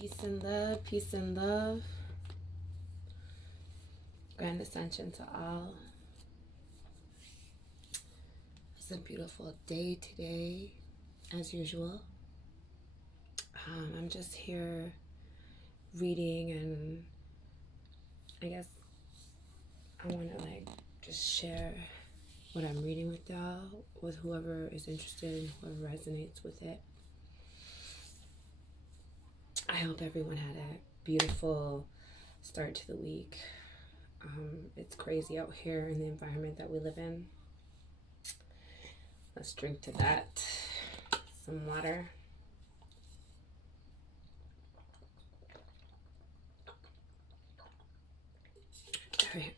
Peace and love, peace and love. Grand ascension to all. It's a beautiful day today, as usual. I'm just here reading, and I guess I want to just share what I'm reading with y'all, with whoever is interested and whoever resonates with it. I hope everyone had a beautiful start to the week. It's crazy out here in the environment that we live in. Let's drink to that. Some water. All right.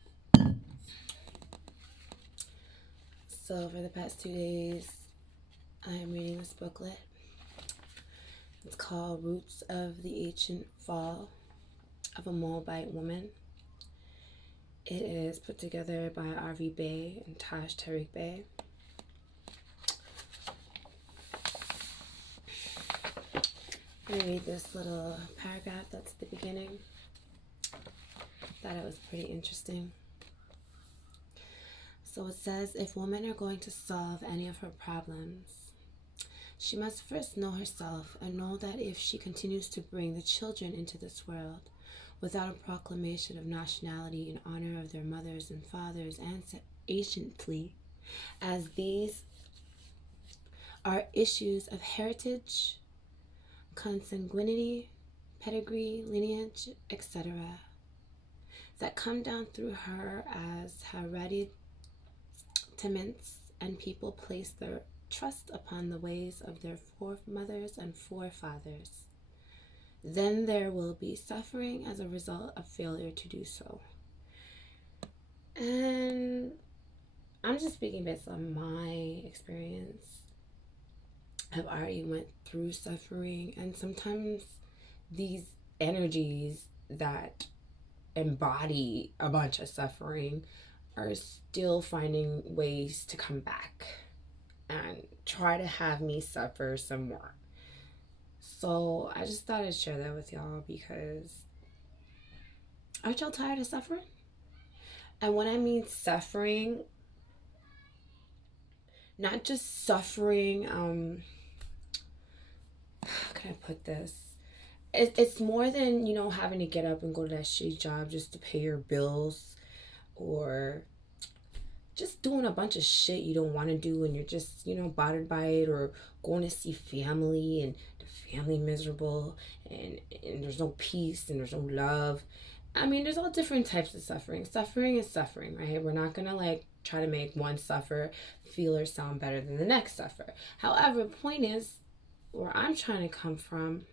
So for the past 2 days, I am reading this booklet. It's called Roots of the Ancient Fall of a Moabite Woman. It is put together by R.V. Bey and Tarik Bey. I read this little paragraph that's at the beginning. Thought it was pretty interesting. So it says, if women are going to solve any of her problems, she must first know herself and know that if she continues to bring the children into this world without a proclamation of nationality in honor of their mothers and fathers anciently, as these are issues of heritage, consanguinity, pedigree, lineage, etc., that come down through her as hereditaments, and people place their trust upon the ways of their foremothers and forefathers, then there will be suffering as a result of failure to do so. And I'm just speaking based on my experience. I've already went through suffering, and sometimes these energies that embody a bunch of suffering are still finding ways to come back and try to have me suffer some more. So I just thought I'd share that with y'all, because aren't y'all tired of suffering? And when I mean suffering, not just suffering, how can I put this? It's more than, having to get up and go to that shitty job just to pay your bills, or just doing a bunch of shit you don't want to do and you're just, bothered by it, or going to see family and the family miserable and there's no peace and there's no love. I mean, there's all different types of suffering. Suffering is suffering, right? We're not going to try to make one suffer feel or sound better than the next suffer. However, the point is, where I'm trying to come from,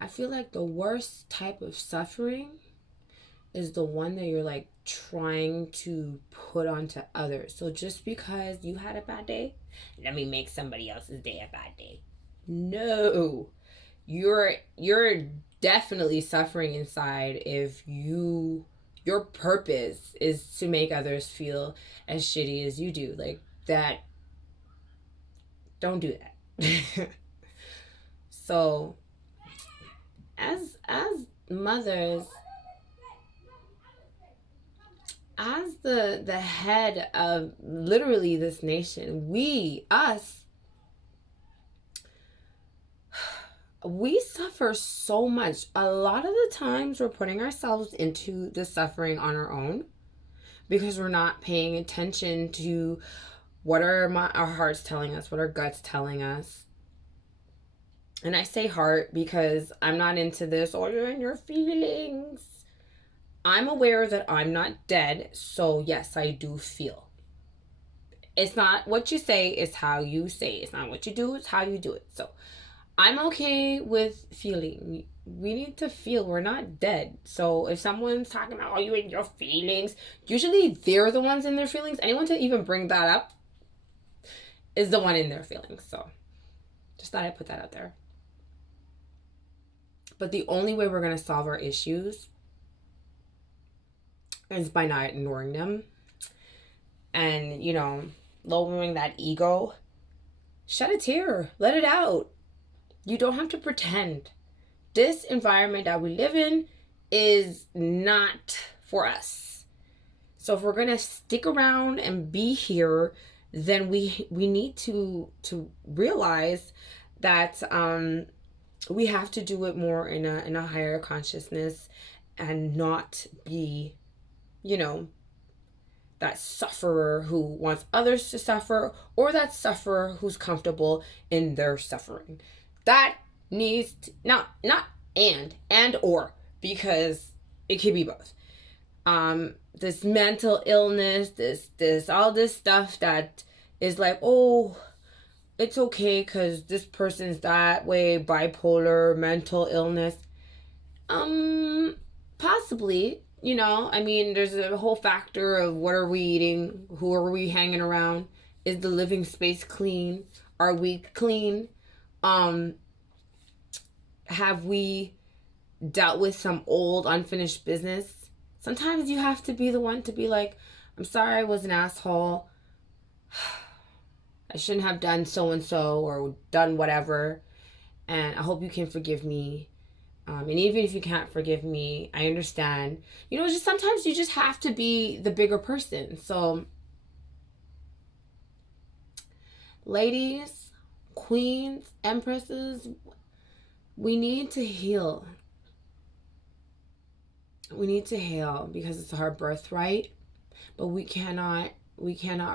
I feel like the worst type of suffering is the one that you're trying to put onto others. So just because you had a bad day, let me make somebody else's day a bad day. No. You're definitely suffering inside if your purpose is to make others feel as shitty as you do. That, don't do that. So as mothers, as the head of literally this nation, we suffer so much. A lot of the times we're putting ourselves into the suffering on our own because we're not paying attention to what are our hearts telling us, what our guts telling us. And I say heart because I'm not into this, oh, you're in your feelings. I'm aware that I'm not dead, so yes, I do feel. It's not what you say, it's how you say. It's not what you do, it's how you do it. So I'm okay with feeling. We need to feel. We're not dead. So if someone's talking about, oh, you in your feelings, usually they're the ones in their feelings. Anyone to even bring that up is the one in their feelings. So just thought I'd put that out there. But the only way we're going to solve our issues is by not ignoring them and, lowering that ego. Shed a tear. Let it out. You don't have to pretend. This environment that we live in is not for us. So if we're gonna stick around and be here, then we need to realize that we have to do it more in a higher consciousness, and not be, you know, that sufferer who wants others to suffer, or that sufferer who's comfortable in their suffering. That needs to, not and or, because it could be both. This mental illness, this all this stuff that is like, oh, it's okay because this person's that way, bipolar, mental illness. Possibly, I mean, there's a whole factor of what are we eating, who are we hanging around, is the living space clean, are we clean, have we dealt with some old unfinished business. Sometimes you have to be the one to be like, I'm sorry I was an asshole, I shouldn't have done so and so or done whatever, and I hope you can forgive me. And even if you can't forgive me, I understand. Just sometimes you just have to be the bigger person. So, ladies, queens, empresses, we need to heal. We need to heal because it's our birthright. But we cannot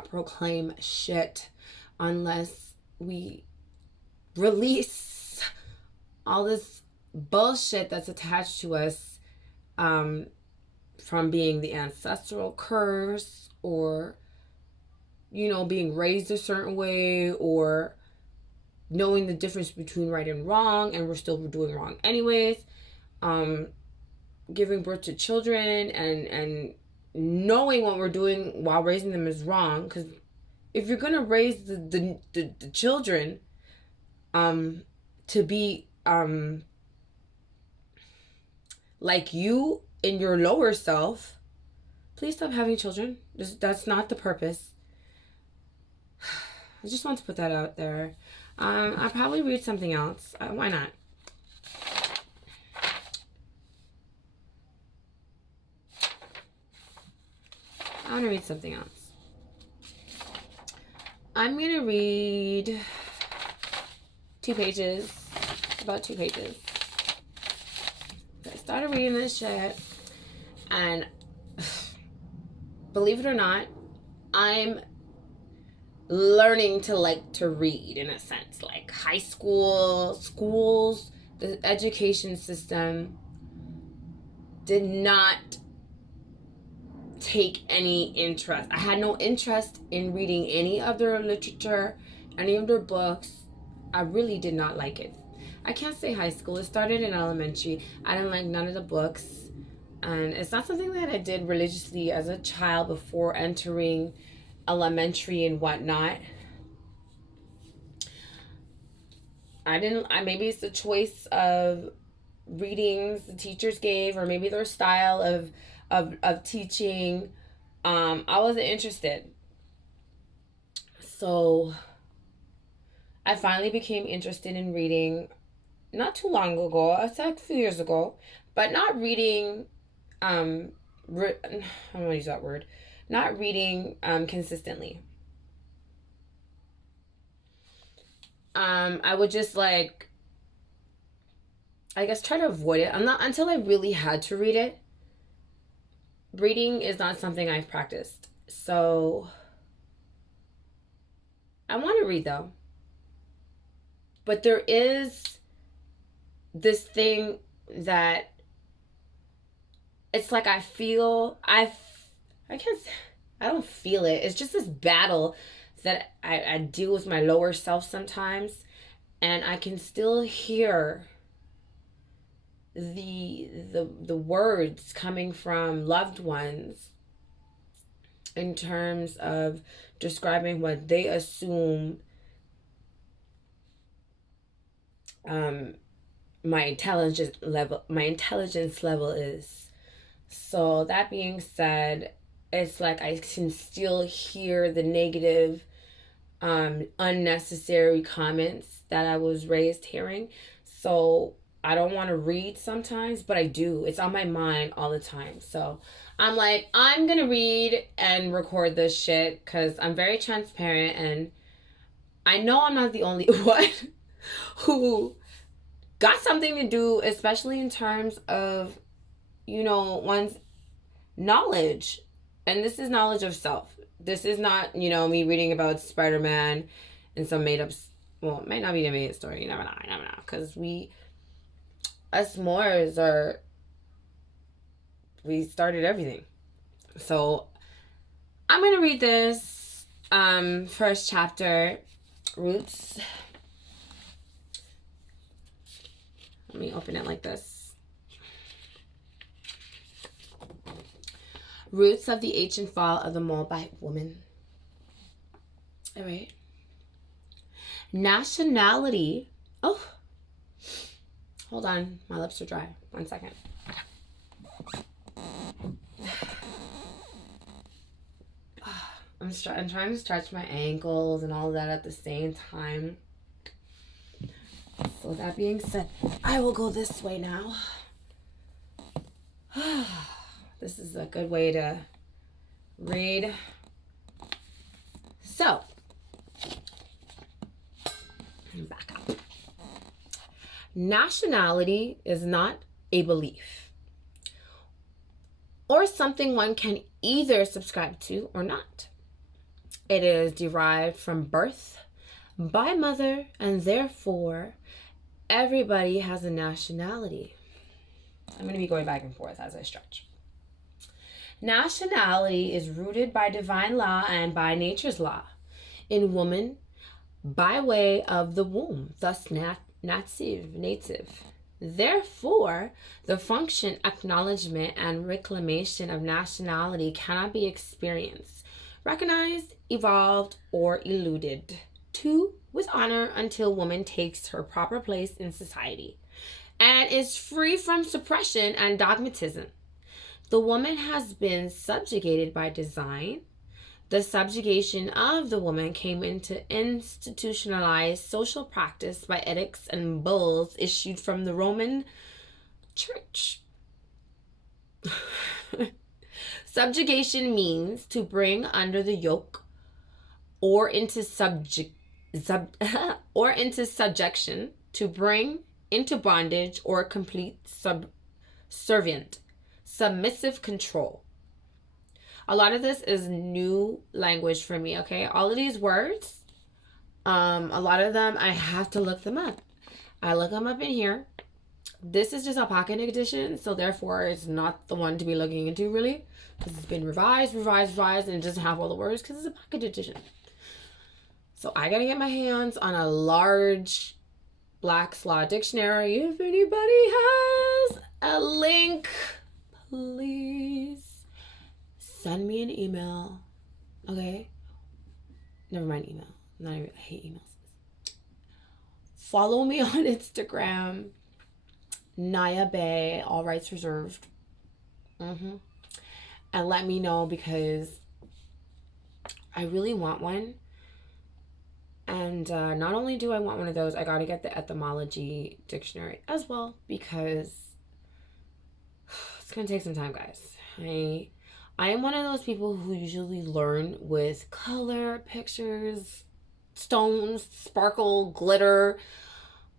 proclaim shit unless we release all this bullshit that's attached to us, from being the ancestral curse, or being raised a certain way, or knowing the difference between right and wrong, and we're still doing wrong anyways. Giving birth to children and knowing what we're doing while raising them is wrong, because if you're gonna raise the children to be like you in your lower self, please stop having children. That's not the purpose. I just want to put that out there. I'll probably read something else. Why not? I want to read something else. I'm going to read 2 pages. About 2 pages. I started reading this shit, and believe it or not, I'm learning to like to read, in a sense. Like high school, schools, the education system did not take any interest. I had no interest in reading any of their literature, any of their books. I really did not like it. I can't say high school. It started in elementary. I didn't like none of the books. And it's not something that I did religiously as a child before entering elementary and whatnot. Maybe it's the choice of readings the teachers gave, or maybe their style of teaching. I wasn't interested. So I finally became interested in reading not too long ago. It's like a few years ago, but not reading. I don't want to use that word. Not reading consistently. I would just like, I guess, try to avoid it. I'm not, until I really had to read it. Reading is not something I've practiced. So I want to read though. But there is this thing that it's like I don't feel it. It's just this battle that I deal with my lower self sometimes, and I can still hear the words coming from loved ones in terms of describing what they assume my intelligence level is. So that being said, it's like I can still hear the negative, unnecessary comments that I was raised hearing. So I don't want to read sometimes, but I do. It's on my mind all the time. So I'm like, I'm going to read and record this shit because I'm very transparent, and I know I'm not the only one who got something to do, especially in terms of, one's knowledge. And this is knowledge of self. This is not, me reading about Spider-Man and some made up, well, it might not be a made up story. You never know. Because us Moors we started everything. So I'm going to read this first chapter, Roots. Let me open it like this. Roots of the ancient fall of the Moabite woman. All right. Nationality. Oh, hold on. My lips are dry. 1 second. I'm trying to stretch my ankles and all of that at the same time. So that being said, I will go this way now. This is a good way to read. So, back up. Nationality is not a belief or something one can either subscribe to or not. It is derived from birth by mother, and therefore everybody has a nationality. I'm going to be going back and forth as I stretch. Nationality is rooted by divine law and by nature's law in woman by way of the womb, thus native. Therefore, the function, acknowledgement, and reclamation of nationality cannot be experienced, recognized, evolved, or eluded with honor until woman takes her proper place in society and is free from suppression and dogmatism. The woman has been subjugated by design. The subjugation of the woman came into institutionalized social practice by edicts and bulls issued from the Roman Church. Subjugation means to bring under the yoke or into subjection, to bring into bondage or complete submissive control. A lot of this is new language for me, okay? All of these words, a lot of them, I have to look them up. I look them up in here. This is just a pocket edition, so therefore it's not the one to be looking into, really, because it's been revised, and it doesn't have all the words because it's a pocket edition. So I gotta get my hands on a large Black's Law Dictionary. If anybody has a link, please send me an email. Okay? Never mind email. I hate emails. Follow me on Instagram. Naya Bay, all rights reserved. And let me know, because I really want one. And not only do I want one of those, I gotta get the etymology dictionary as well, because it's gonna take some time, guys. I am one of those people who usually learn with color, pictures, stones, sparkle, glitter.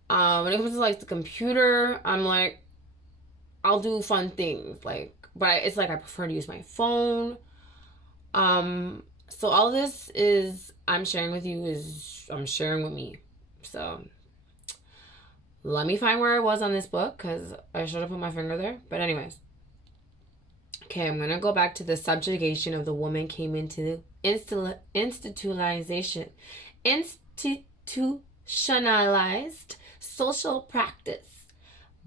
When it comes to like the computer, I'm like, I'll do fun things, but it's like I prefer to use my phone. So all this I'm sharing with you is I'm sharing with me. So let me find where I was on this book, because I should have put my finger there. But anyways. Okay, I'm going to go back to the subjugation of the woman came into institutionalized social practice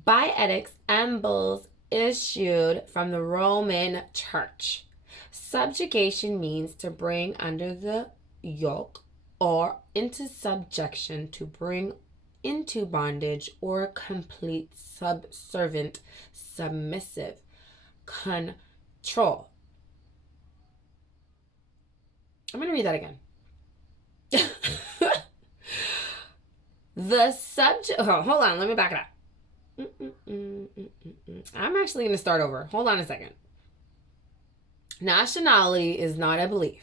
by edicts and bulls issued from the Roman Church. Subjugation means to bring under the yoke or into subjection, to bring into bondage or complete subservient, submissive, control. I'm going to read that again. The subject, oh, hold on, let me back it up. I'm actually going to start over. Hold on a second. Nationality is not a belief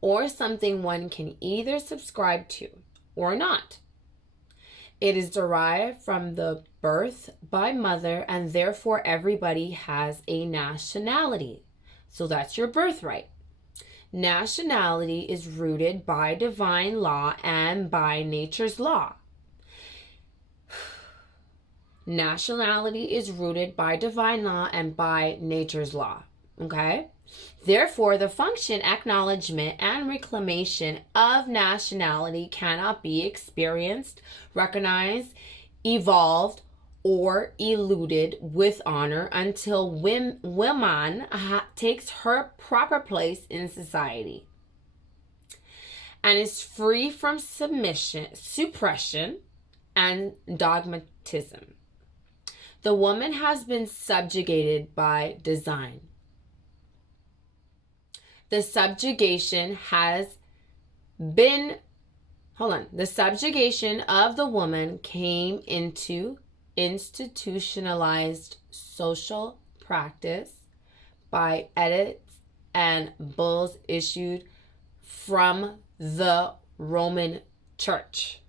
or something one can either subscribe to or not. It is derived from the birth by mother, and therefore everybody has a nationality. So that's your birthright. Nationality is rooted by divine law and by nature's law. Nationality is rooted by divine law and by nature's law. Okay? Therefore, the function, acknowledgement, and reclamation of nationality cannot be experienced, recognized, evolved, or eluded with honor until woman takes her proper place in society and is free from suppression, and dogmatism. The woman has been subjugated by design. The subjugation of the woman came into institutionalized social practice by edicts and bulls issued from the Roman Church.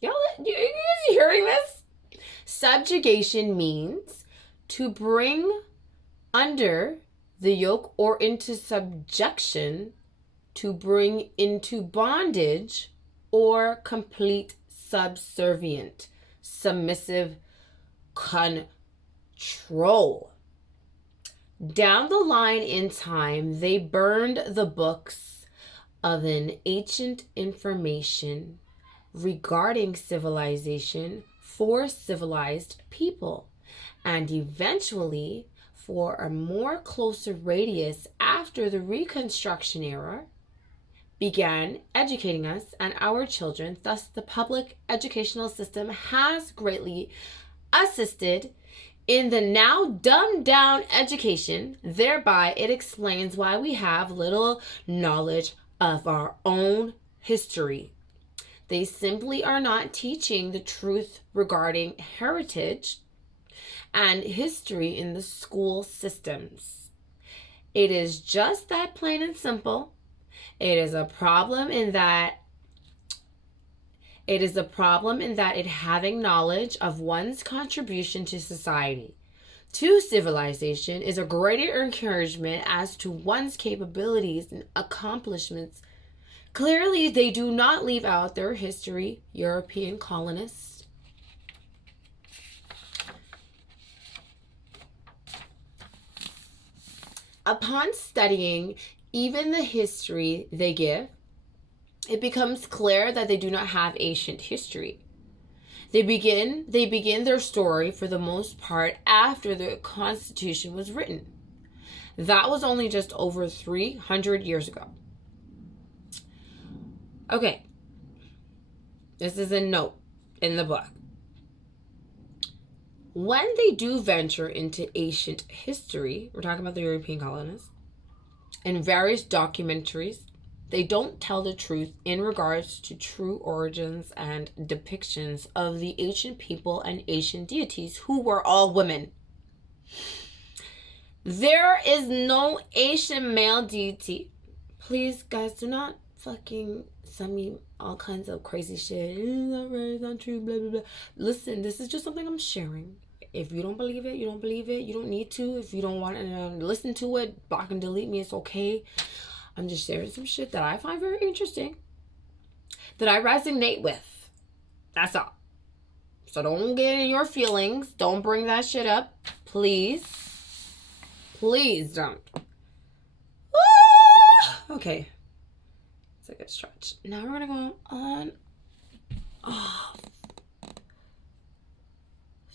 You guys hearing this? Subjugation means to bring under the yoke or into subjection, to bring into bondage or complete subservient, submissive control. Down the line in time, they burned the books of an ancient information regarding civilization for civilized people, and eventually for a more closer radius after the Reconstruction era began educating us and our children. Thus, the public educational system has greatly assisted in the now dumbed down education. Thereby, it explains why we have little knowledge of our own history. They simply are not teaching the truth regarding heritage and history in the school systems. It is just that plain and simple. It is a problem in that it having knowledge of one's contribution to society, to civilization, is a greater encouragement as to one's capabilities and accomplishments. Clearly, they do not leave out their history, European colonists. Upon studying even the history they give, it becomes clear that they do not have ancient history. They begin their story for the most part after the Constitution was written. That was only just over 300 years ago. Okay, this is a note in the book. When they do venture into ancient history, we're talking about the European colonists, in various documentaries, they don't tell the truth in regards to true origins and depictions of the ancient people and ancient deities who were all women. There is no ancient male deity. Please, guys, do not fucking send me all kinds of crazy shit. It's not right, it's not true, blah, blah, blah. Listen, this is just something I'm sharing. If you don't believe it, you don't believe it. You don't need to. If you don't want to listen to it, block and delete me. It's okay. I'm just sharing some shit that I find very interesting, that I resonate with. That's all. So don't get in your feelings. Don't bring that shit up. Please. Please don't. Ah! Okay. It's a good stretch. Now we're going to go on. Oh.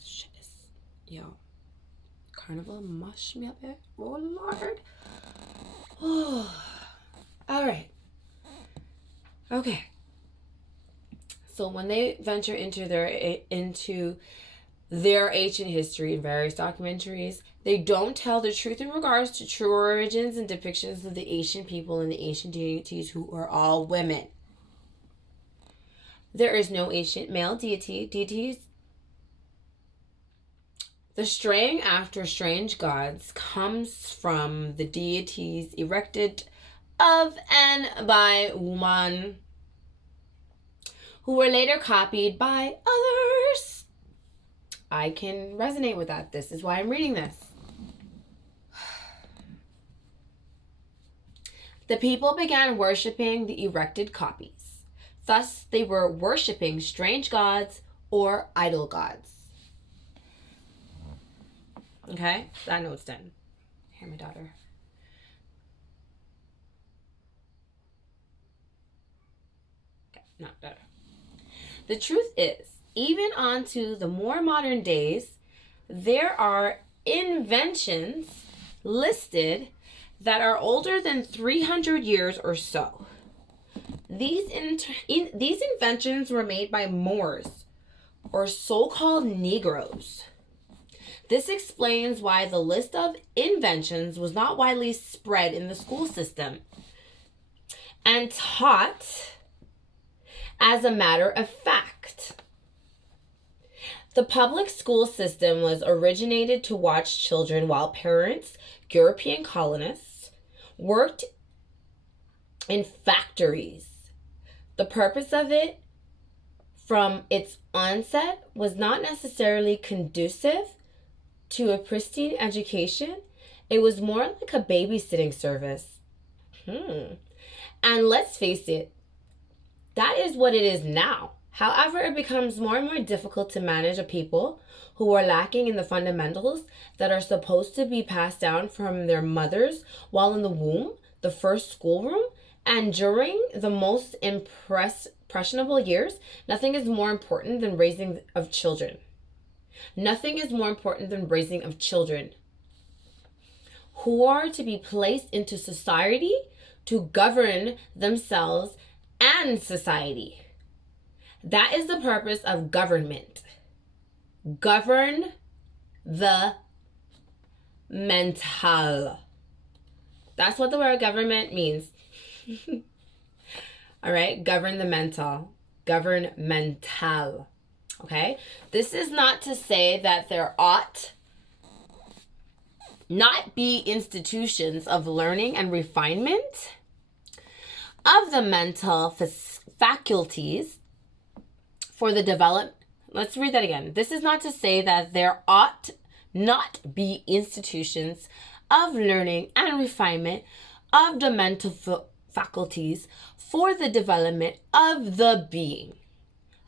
Shit is... Yo. Carnival mush me up here. Oh, Lord. Oh. All right. Okay. So when they venture into their ancient history in various documentaries, they don't tell the truth in regards to true origins and depictions of the ancient people and the ancient deities who are all women. There is no ancient male deities. The straying after strange gods comes from the deities erected of and by women who were later copied by others. I can resonate with that. This is why I'm reading this. The people began worshiping the erected copies. Thus, they were worshiping strange gods or idol gods. Okay, that note's done. Here, my daughter. Okay, not better. The truth is, even onto the more modern days, there are inventions listed that are older than 300 years or so. These inventions were made by Moors, or so-called Negroes. This explains why the list of inventions was not widely spread in the school system and taught as a matter of fact. The public school system was originated to watch children while parents, European colonists, worked in factories. The purpose of it, from its onset, was not necessarily conducive to a pristine education. It was more like a babysitting service. And let's face it, that is what it is now. However, it becomes more and more difficult to manage a people who are lacking in the fundamentals that are supposed to be passed down from their mothers while in the womb, the first schoolroom, and during the most impressionable years. Nothing is more important than raising of children. Nothing is more important than raising of children who are to be placed into society to govern themselves and society. That is the purpose of government. Govern the mental. That's what the word government means. All right, govern the mental. Govern mental. Okay? This is not to say that there ought not be institutions of learning and refinement of the mental faculties for the development. Let's read that again. This is not to say that there ought not be institutions of learning and refinement of the mental faculties for the development of the being.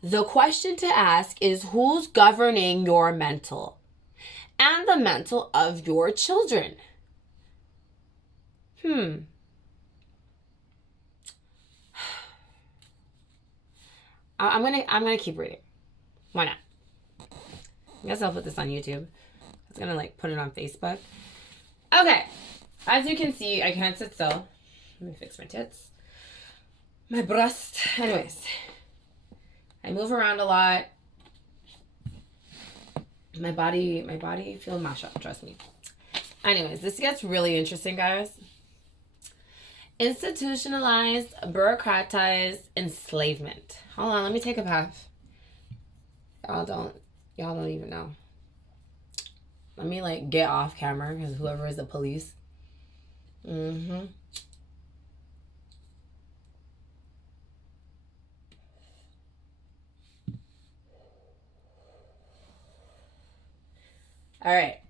The question to ask is, who's governing your mental and the mental of your children? I'm gonna keep reading. Why not? I guess I'll put this on YouTube. I was gonna put it on Facebook. Okay, as you can see, I can't sit still. Let me fix my tits, my breast. Anyways, I move around a lot. My body feels mashed up. Trust me. Anyways, this gets really interesting, guys. Institutionalized, bureaucratized enslavement. Hold on, let me take a puff. Y'all don't even know. Let me get off camera because whoever is the police. All right.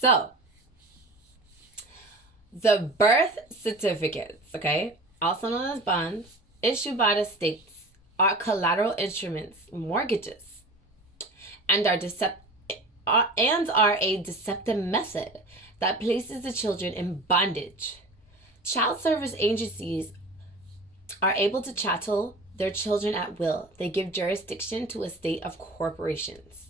So, the birth certificates, okay, also known as bonds, issued by the states, are collateral instruments, mortgages, and are a deceptive method that places the children in bondage. Child service agencies are able to chattel their children at will. They give jurisdiction to a state of corporations.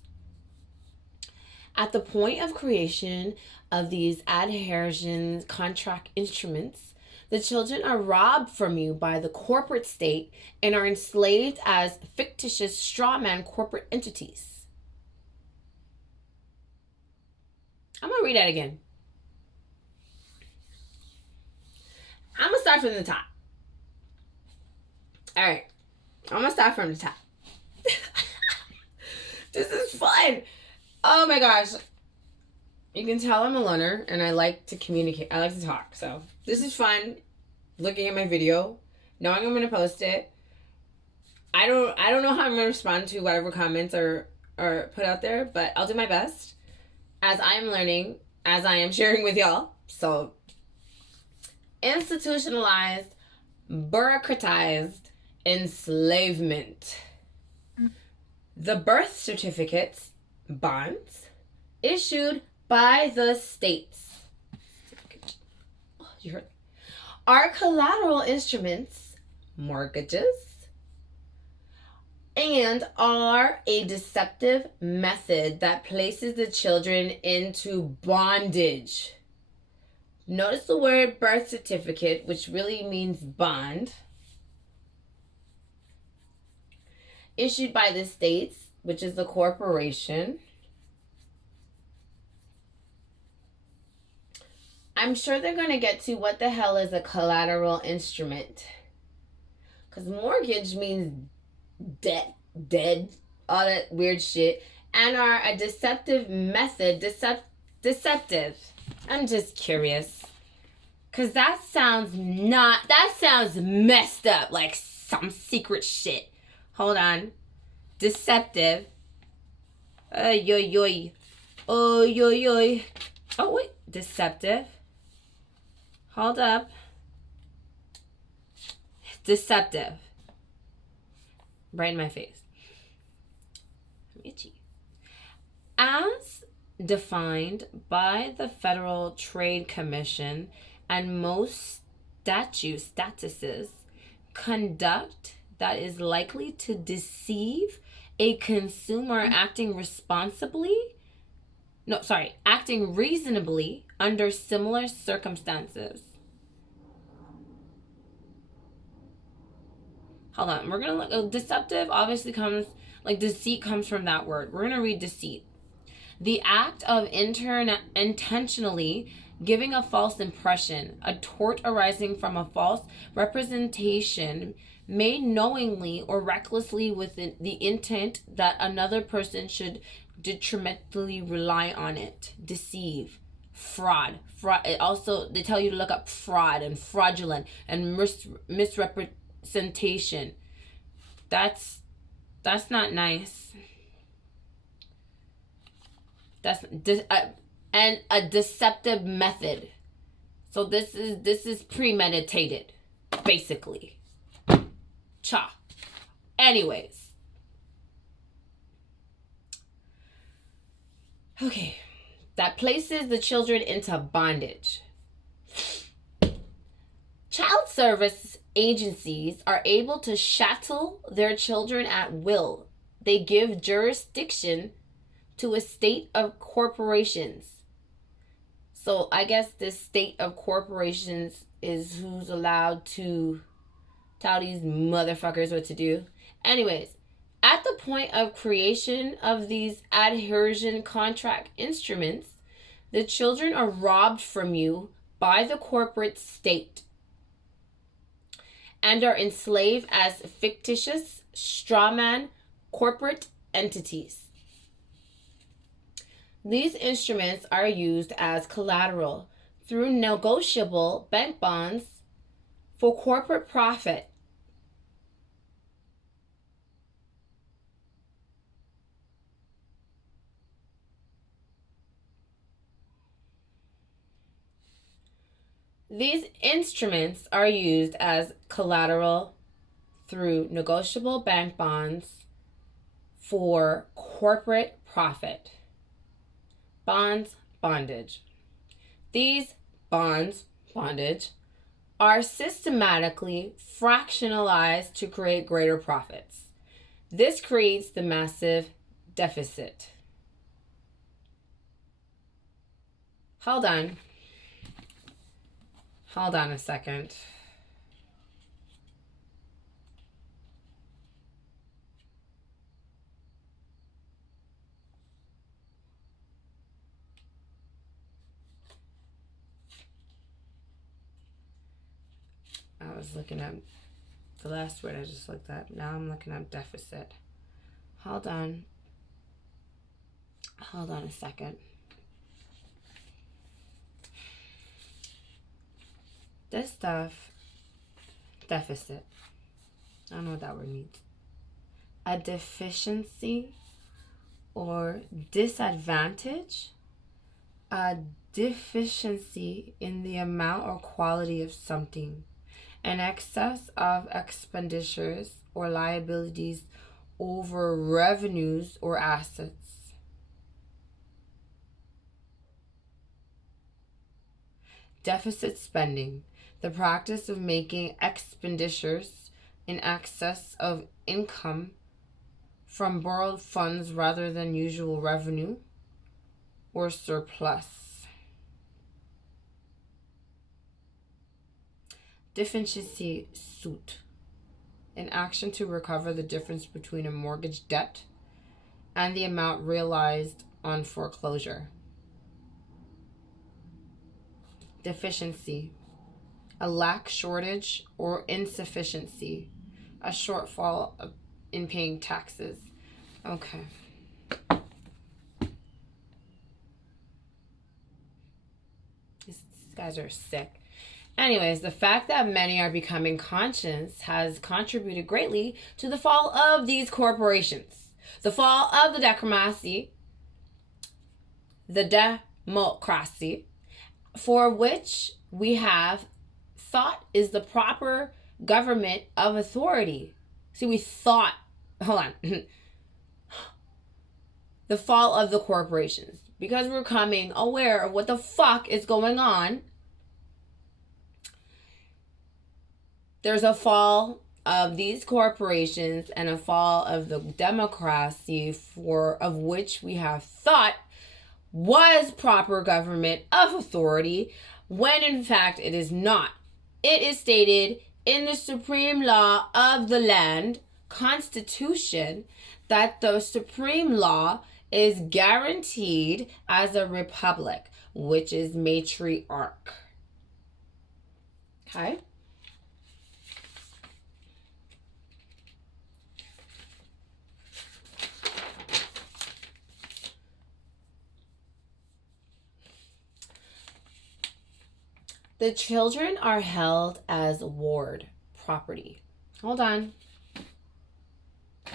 At the point of creation of these adhesion contract instruments, the children are robbed from you by the corporate state and are enslaved as fictitious strawman corporate entities. I'm going to read that again. I'm going to start from the top. All right. I'm gonna start from the top. This is fun. Oh my gosh. You can tell I'm a learner and I like to communicate. I like to talk. So this is fun. Looking at my video, knowing I'm gonna post it. I don't know how I'm gonna respond to whatever comments are put out there, but I'll do my best as I am learning, as I am sharing with y'all. So institutionalized, bureaucratized enslavement. The birth certificates, bonds, issued by the states. You heard. Are collateral instruments, mortgages, and are a deceptive method that places the children into bondage. Notice the word birth certificate, which really means bond. Issued by the states, which is the corporation. I'm sure they're going to get to what the hell is a collateral instrument. Because mortgage means dead, all that weird shit. And are a deceptive method, deceptive. I'm just curious. Because that sounds messed up, like some secret shit. Hold on. Deceptive. Yo. Oh, yo. Oh, wait. Deceptive. Hold up. Deceptive. Right in my face. I'm itchy. As defined by the Federal Trade Commission and most statuses, conduct that is likely to deceive a consumer acting reasonably under similar circumstances. Hold on, we're gonna look. Deceptive obviously comes, like deceit comes from that word. We're gonna read deceit. The act of intentionally giving a false impression, a tort arising from a false representation made knowingly or recklessly with the intent that another person should detrimentally rely on it. Deceive. Fraud. It also, they tell you to look up fraud and fraudulent and misrepresentation. That's not nice. And a deceptive method. So this is premeditated, basically. Cha. Anyways. Okay. That places the children into bondage. Child service agencies are able to chattel their children at will. They give jurisdiction to a state of corporations. So I guess this state of corporations is who's allowed to tell these motherfuckers what to do. Anyways, at the point of creation of these adhesion contract instruments, the children are robbed from you by the corporate state and are enslaved as fictitious strawman corporate entities. These instruments are used as collateral through negotiable bank bonds for corporate profit. These instruments are used as collateral through negotiable bank bonds for corporate profit. Bonds, bondage. These bonds, bondage, are systematically fractionalized to create greater profits. This creates the massive deficit. Hold on a second. I was looking up The last word I just looked at. Now I'm looking up deficit. Hold on. Hold on a second. This stuff, deficit. I don't know what that word means. A deficiency or disadvantage. A deficiency in the amount or quality of something. An excess of expenditures or liabilities over revenues or assets. Deficit spending. The practice of making expenditures in excess of income from borrowed funds rather than usual revenue or surplus. Deficiency suit. An action to recover the difference between a mortgage debt and the amount realized on foreclosure. Deficiency. A lack, shortage, or insufficiency. A shortfall in paying taxes. Okay. These guys are sick. Anyways, the fact that many are becoming conscious has contributed greatly to the fall of these corporations. The fall of the democracy, for which we have thought is the proper government of authority. See, we thought, hold on. The fall of the corporations. Because we're becoming aware of what the fuck is going on, there's a fall of these corporations and a fall of the democracy of which we have thought was proper government of authority, when in fact it is not. It is stated in the supreme law of the land, Constitution, that the supreme law is guaranteed as a republic, which is matriarch. Okay? The children are held as ward property. Hold on.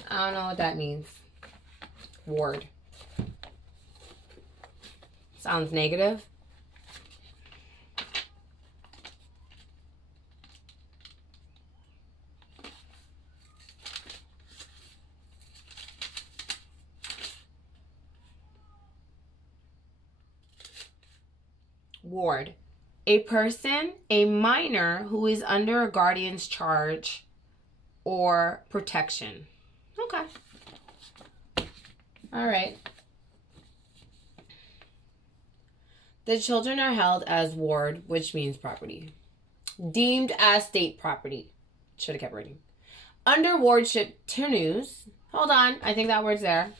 I don't know what that means. Ward. Sounds negative. Ward. A person, a minor who is under a guardian's charge or protection. Okay. All right. The children are held as ward, which means property. Deemed as state property. Should have kept reading. Under wardship tenus. Hold on. I think that word's there.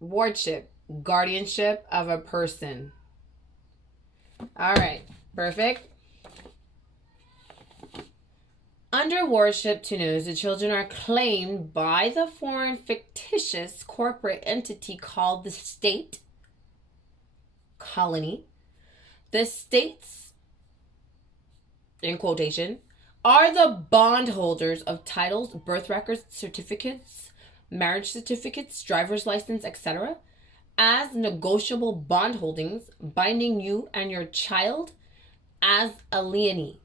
Wardship, guardianship of a person. All right, perfect. Under wardship tenus, the children are claimed by the foreign fictitious corporate entity called the state, colony. The states, in quotation, are the bondholders of titles, birth records, certificates, marriage certificates, driver's license, etc., as negotiable bond holdings binding you and your child as a lien.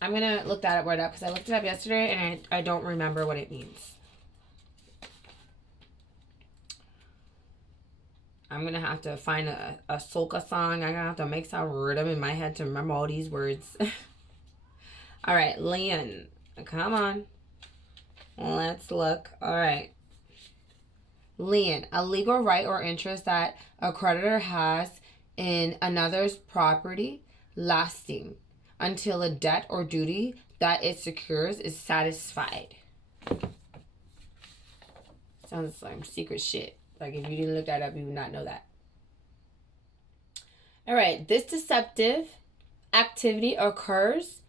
I'm going to look that word up because I looked it up yesterday and I don't remember what it means. I'm going to have to find a soca song. I'm going to have to make some rhythm in my head to remember all these words. All right, lien. Come on. Let's look. All right. Lien, a legal right or interest that a creditor has in another's property lasting until a debt or duty that it secures is satisfied. Sounds like secret shit. Like, if you didn't look that up, you would not know that. All right. This deceptive activity occurs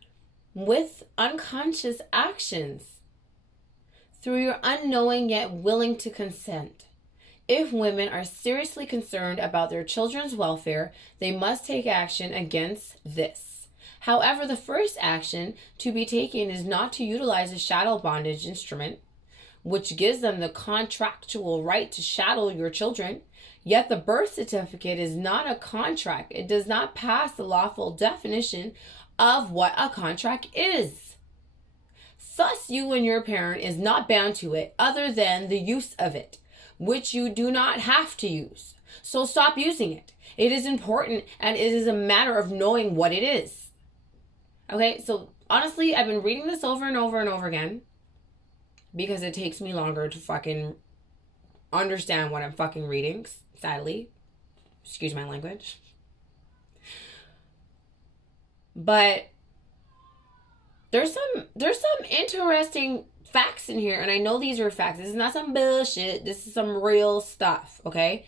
with unconscious actions through your unknowing yet willing to consent. If women are seriously concerned about their children's welfare, they must take action against this. However, the first action to be taken is not to utilize a chattel bondage instrument, which gives them the contractual right to chattel your children. Yet the birth certificate is not a contract. It does not pass the lawful definition of what a contract is. Thus, you and your parent is not bound to it other than the use of it, which you do not have to use. So stop using it. It is important, and it is a matter of knowing what it is. Okay, so honestly, I've been reading this over and over and over again because it takes me longer to fucking understand what I'm fucking reading, sadly. Excuse my language. But there's some interesting facts in here, and I know these are facts. This is not some bullshit. This is some real stuff, okay?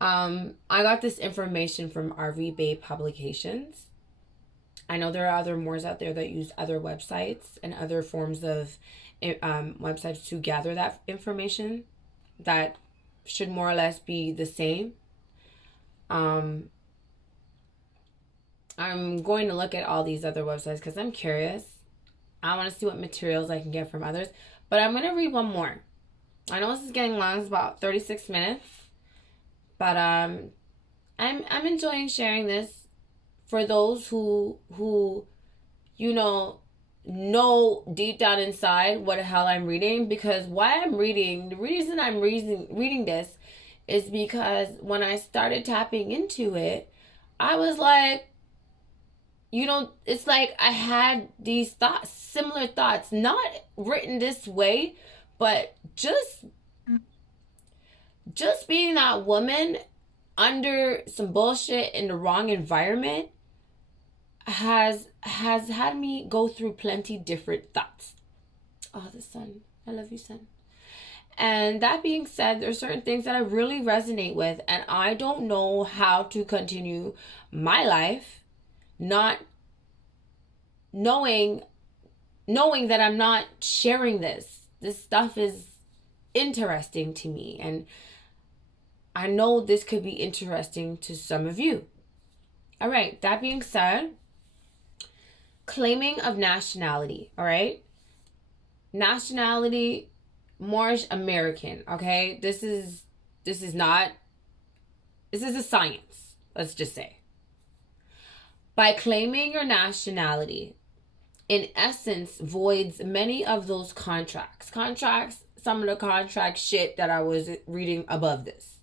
I got this information from RV Bay Publications. I know there are other Moors out there that use other websites and other forms of websites to gather that information that should more or less be the same. I'm going to look at all these other websites because I'm curious. I want to see what materials I can get from others. But I'm going to read one more. I know this is getting long. It's about 36 minutes. But I'm enjoying sharing this for those who know deep down inside what the hell I'm reading. Because the reason I'm reading this is because when I started tapping into it, I was like, it's like I had these thoughts, similar thoughts, not written this way, but just being that woman under some bullshit in the wrong environment has had me go through plenty different thoughts. Oh, the sun. I love you, sun. And that being said, there's certain things that I really resonate with, and I don't know how to continue my life not knowing that I'm not sharing this. This stuff is interesting to me, and I know this could be interesting to some of you. All right, that being said, claiming of nationality, all right? Nationality, Moorish American, okay? This is a science, let's just say. By claiming your nationality, in essence, voids many of those contracts. Some of the contract shit that I was reading above this.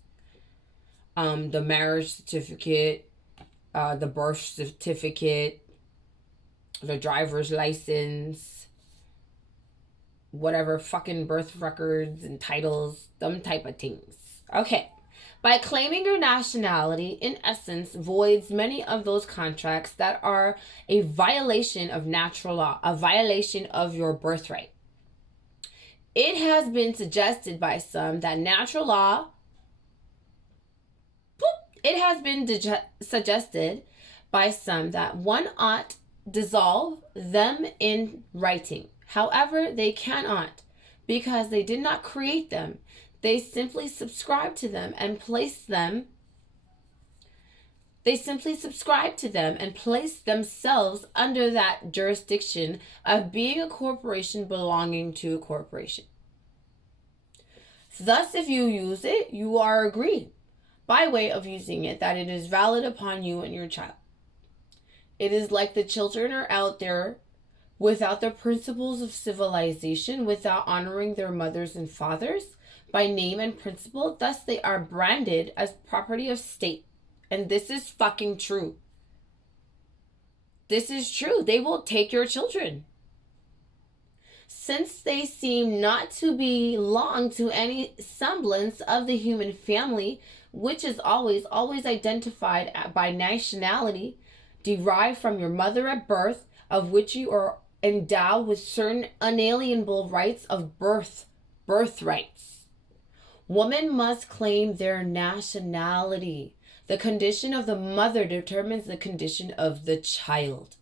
The marriage certificate, the birth certificate, the driver's license, whatever fucking birth records and titles, them type of things. Okay. By claiming your nationality, in essence, voids many of those contracts that are a violation of natural law, a violation of your birthright. It has been suggested by some that natural law, suggested by some that one ought dissolve them in writing. However, they cannot, because they did not create them. They simply subscribe to them and place themselves under that jurisdiction of being a corporation belonging to a corporation. Thus, if you use it, you are agreed, by way of using it, that it is valid upon you and your child. It is like the children are out there without the principles of civilization, without honoring their mothers and fathers by name and principle. Thus they are branded as property of state. And this is fucking true. This is true. They will take your children. Since they seem not to belong to any semblance of the human family, which is always identified by nationality, derived from your mother at birth, of which you are endowed with certain unalienable rights of birthrights. Women must claim their nationality. The condition of the mother determines the condition of the child.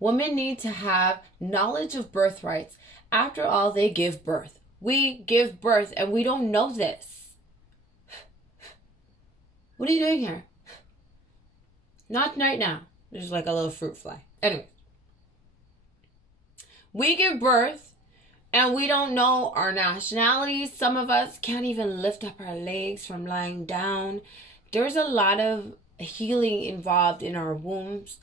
Women need to have knowledge of birthrights. After all, they give birth. We give birth and we don't know this. What are you doing here? Not right now. There's like a little fruit fly. Anyway. We give birth and we don't know our nationality. Some of us can't even lift up our legs from lying down. There's a lot of healing involved in our wombs.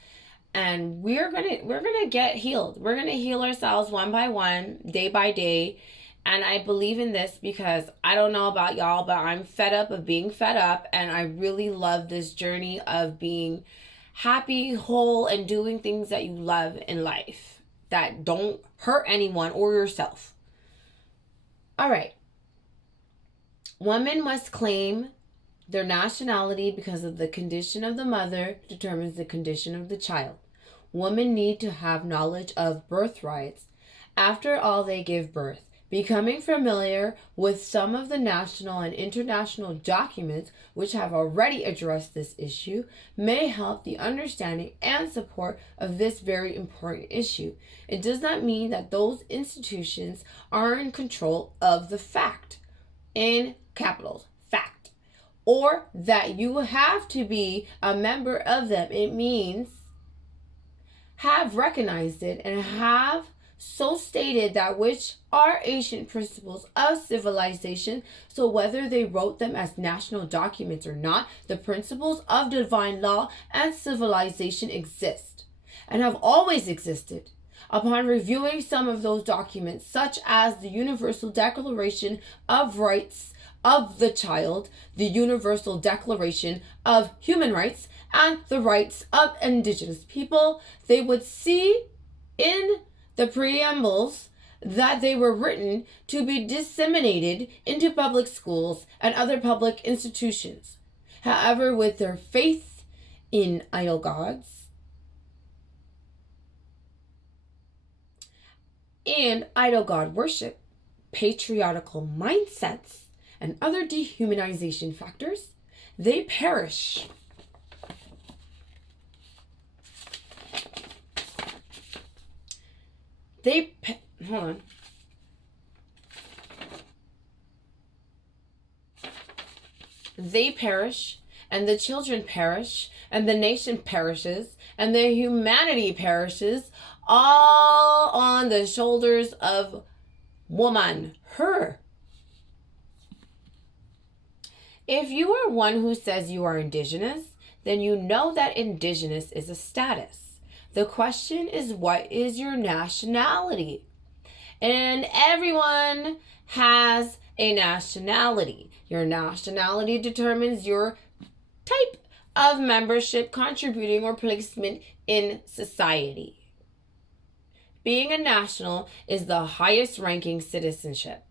And we're gonna get healed. We're gonna heal ourselves one by one, day by day. And I believe in this because I don't know about y'all, but I'm fed up of being fed up. And I really love this journey of being happy, whole, and doing things that you love in life that don't hurt anyone or yourself. All right. Women must claim their nationality because of the condition of the mother determines the condition of the child. Women need to have knowledge of birthrights. After all, they give birth. Becoming familiar with some of the national and international documents which have already addressed this issue may help the understanding and support of this very important issue. It does not mean that those institutions are in control of the fact, in capitals, fact, or that you have to be a member of them. It means have recognized it and have so stated that which are ancient principles of civilization. So whether they wrote them as national documents or not, the principles of divine law and civilization exist and have always existed. Upon reviewing some of those documents, such as the Universal Declaration of Rights of the Child, the Universal Declaration of Human Rights, and the rights of indigenous people, they would see in the preambles that they were written to be disseminated into public schools and other public institutions. However, with their faith in idol gods and idol god worship, patriarchal mindsets, and other dehumanization factors, they perish. Hold on. They perish, and the children perish, and the nation perishes, and the humanity perishes, all on the shoulders of woman, her. If you are one who says you are indigenous, then you know that indigenous is a status. The question is, what is your nationality? And everyone has a nationality. Your nationality determines your type of membership, contributing, or placement in society. Being a national is the highest ranking citizenship.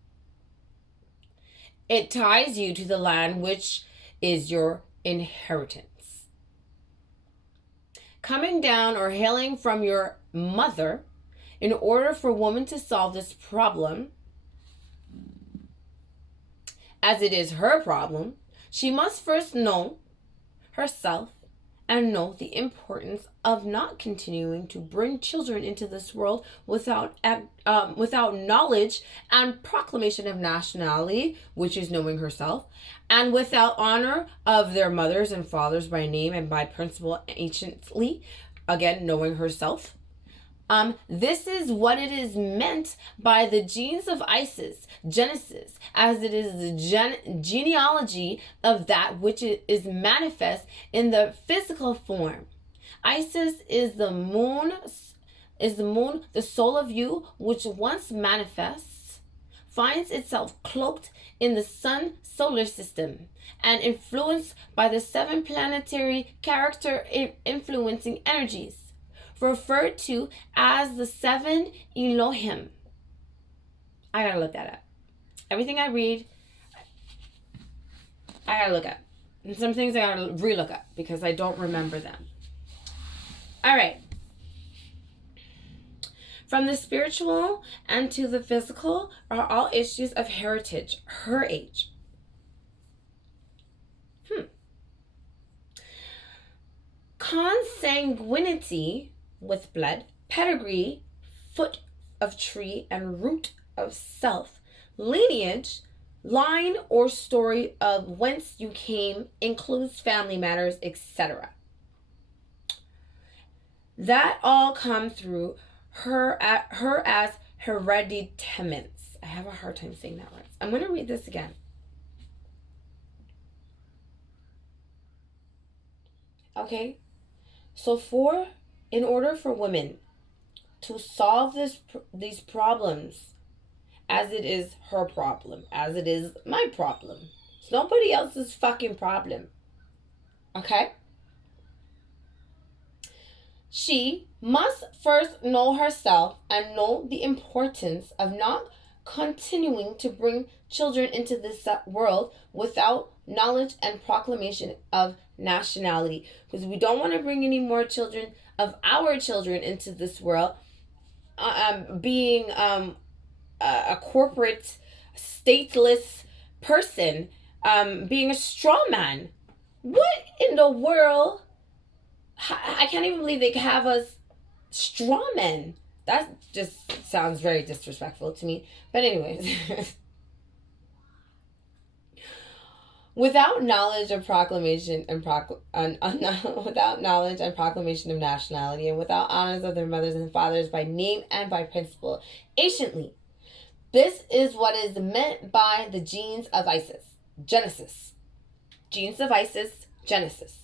It ties you to the land which is your inheritance. Coming down or hailing from your mother, in order for a woman to solve this problem, as it is her problem, she must first know herself and know the importance of not continuing to bring children into this world without knowledge and proclamation of nationality, which is knowing herself, and without honor of their mothers and fathers by name and by principle anciently, again, knowing herself. This is what it is meant by the genes of Isis, Genesis, as it is the genealogy of that which is manifest in the physical form. Isis is the moon, the soul of you, which once manifests, finds itself cloaked in the sun solar system and influenced by the 7 planetary character influencing energies, referred to as the 7 Elohim. I gotta look that up. Everything I read, I gotta look up. And some things I gotta re-look up because I don't remember them. All right. From the spiritual and to the physical are all issues of heritage, her age. Consanguinity with blood, pedigree, foot of tree, and root of self, lineage, line or story of whence you came, includes family matters, etc. That all come through her as hereditaments. I have a hard time saying that word. I'm going to read this again. Okay? So in order for women to solve these problems, as it is her problem, as it is my problem, it's nobody else's fucking problem. Okay? She must first know herself and know the importance of not continuing to bring children into this world without knowledge and proclamation of nationality. Because we don't want to bring any more children of our children into this world being a corporate, stateless person, being a straw man. What in the world? I can't even believe they have us straw men. That just sounds very disrespectful to me. But anyways. Without knowledge of proclamation without knowledge and proclamation of nationality, and without honors of their mothers and fathers by name and by principle, anciently, this is what is meant by the genes of Isis, Genesis. Genes of Isis, Genesis.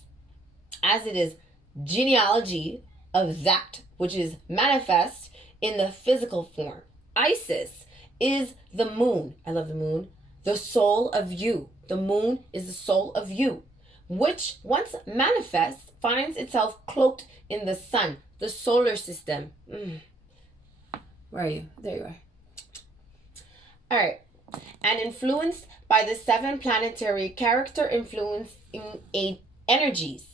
As it is genealogy of that which is manifest in the physical form. Isis is the moon. I love the moon. The soul of you. The moon is the soul of you, which once manifests finds itself cloaked in the sun, the solar system. Where are you? There you are. All right. And influenced by the 7 planetary character influencing energies.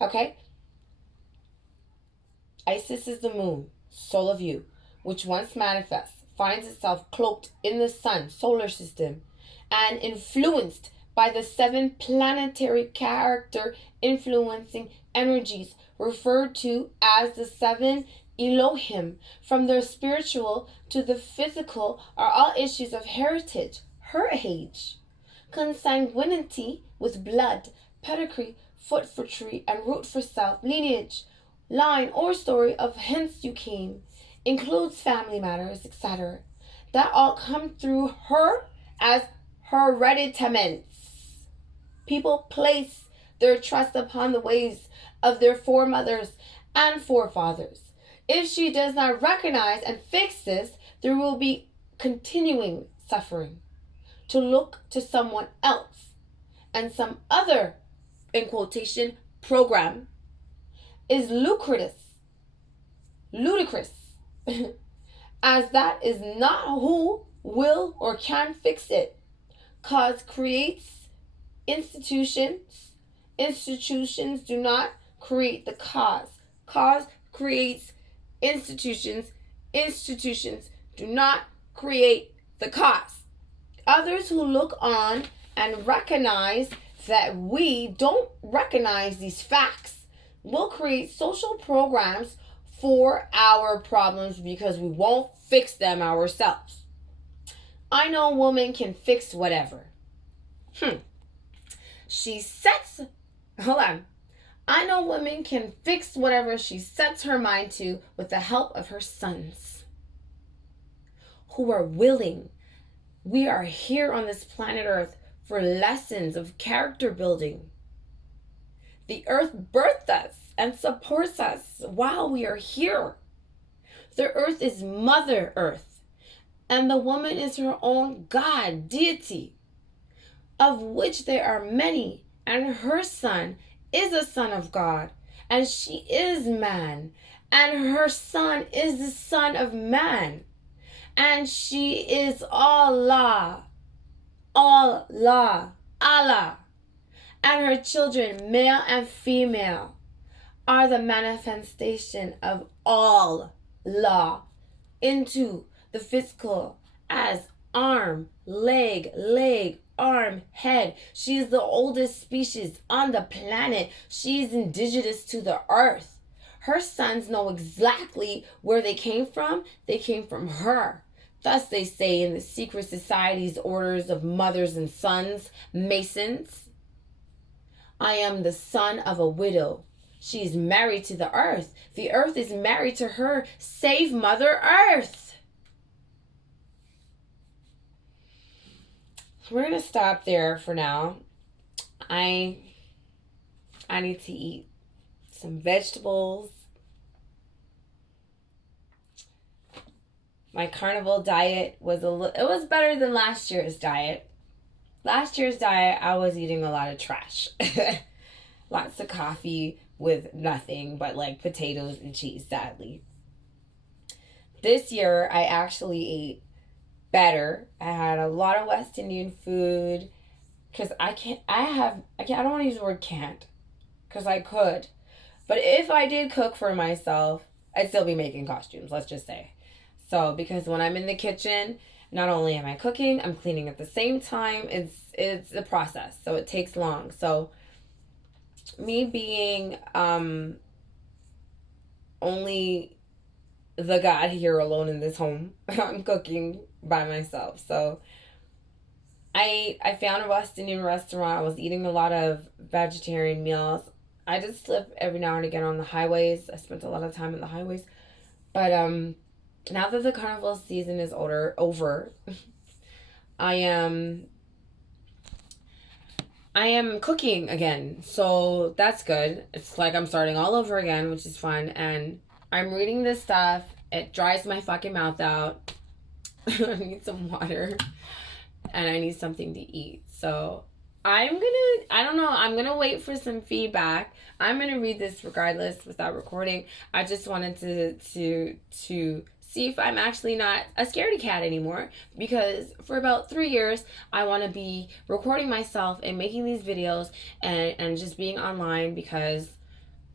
Okay? Isis is the moon, soul of you, which once manifests finds itself cloaked in the sun, solar system, and influenced by the 7 planetary character influencing energies referred to as the 7 Elohim. From the spiritual to the physical are all issues of heritage, her age. Consanguinity with blood, pedigree, foot for tree, and root for self, lineage, line or story of hence you came, includes family matters, etc. That all come through her as hereditaments. People place their trust upon the ways of their foremothers and forefathers. If she does not recognize and fix this, there will be continuing suffering. To look to someone else and some other, in quotation, program is ludicrous, as that is not who will or can fix it. Cause creates institutions. Institutions do not create the cause. Cause creates institutions. Institutions do not create the cause. Others who look on and recognize that we don't recognize these facts will create social programs for our problems because we won't fix them ourselves. I know a woman can fix whatever. I know women can fix whatever she sets her mind to with the help of her sons who are willing. We are here on this planet Earth for lessons of character building. The earth birthed us and supports us while we are here. The earth is Mother Earth, and the woman is her own God, deity, of which there are many, and her son is a son of God, and she is man, and her son is the son of man, and she is Allah, Allah, and her children, male and female, are the manifestation of Allah. law into the physical as arm, leg, arm, head. She is the oldest species on the planet. She is indigenous to the earth. Her sons know exactly where they came from. They came from her. Thus they say in the secret societies, orders of mothers and sons, Masons, I am the son of a widow. She is married to the earth. The earth is married to her. Save Mother Earth. We're going to stop there for now. I need to eat some vegetables. My carnival diet was it was better than last year's diet. Last year's diet, I was eating a lot of trash. Lots of coffee with nothing but like potatoes and cheese, sadly. This year, I actually ate better. I had a lot of West Indian food because I don't want to use the word can't because I could. But if I did cook for myself, I'd still be making costumes, let's just say. So, because when I'm in the kitchen, not only am I cooking, I'm cleaning at the same time. It's a process, so it takes long. So, me being only the God here alone in this home, I'm cooking by myself. So, I found a West Indian restaurant. I was eating a lot of vegetarian meals. I did slip every now and again on the highways. I spent a lot of time on the highways. But now that the carnival season is over, I am cooking again. So that's good. It's like I'm starting all over again, which is fun. And I'm reading this stuff. It dries my fucking mouth out. I need some water. And I need something to eat. So I'm gonna wait for some feedback. I'm gonna read this regardless without recording. I just wanted to see if I'm actually not a scaredy cat anymore, because for about 3 years I want to be recording myself and making these videos and just being online, because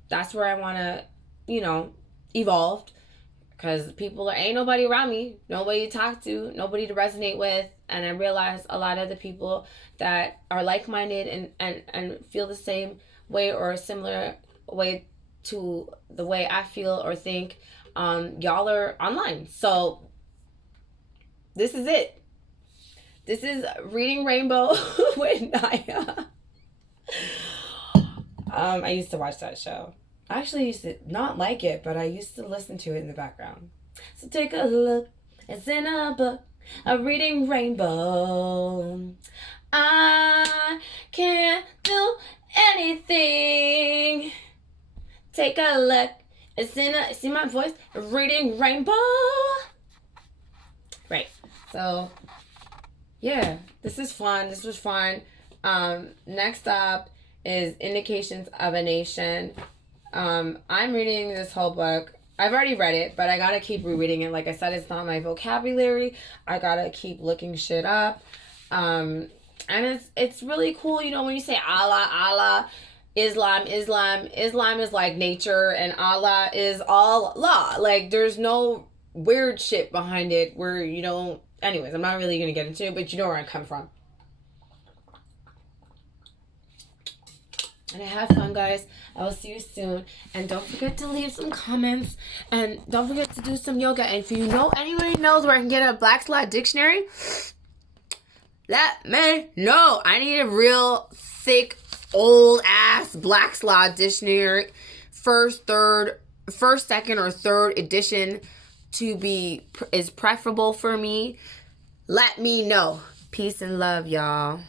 that's where I want to, evolve, because ain't nobody around me, nobody to talk to, nobody to resonate with. And I realize a lot of the people that are like-minded and feel the same way or a similar way to the way I feel or think, y'all are online. So this is it. This is Reading Rainbow with Naya. I used to watch that show. I actually used to not like it, but I used to listen to it in the background. So take a look. It's in a book. A Reading Rainbow. I can't do anything. Take a look. It's in a, see my voice? A Reading Rainbow. Right. So, yeah. This is fun. This was fun. Next up is Indications of a Nation. I'm reading this whole book. I've already read it, but I gotta keep rereading it. Like I said, it's not my vocabulary. I gotta keep looking shit up. And it's really cool, when you say Allah, Allah, Islam is like nature, and Allah is all law. Like, there's no weird shit behind it where anyways, I'm not really gonna get into it, but you know where I come from. And I have fun, guys. I will see you soon. And don't forget to leave some comments. And don't forget to do some yoga. And if you know anybody knows where I can get a Black Slot dictionary, let me know. I need a real thick, old-ass Black Slot dictionary. First, second, or third edition is preferable for me. Let me know. Peace and love, y'all.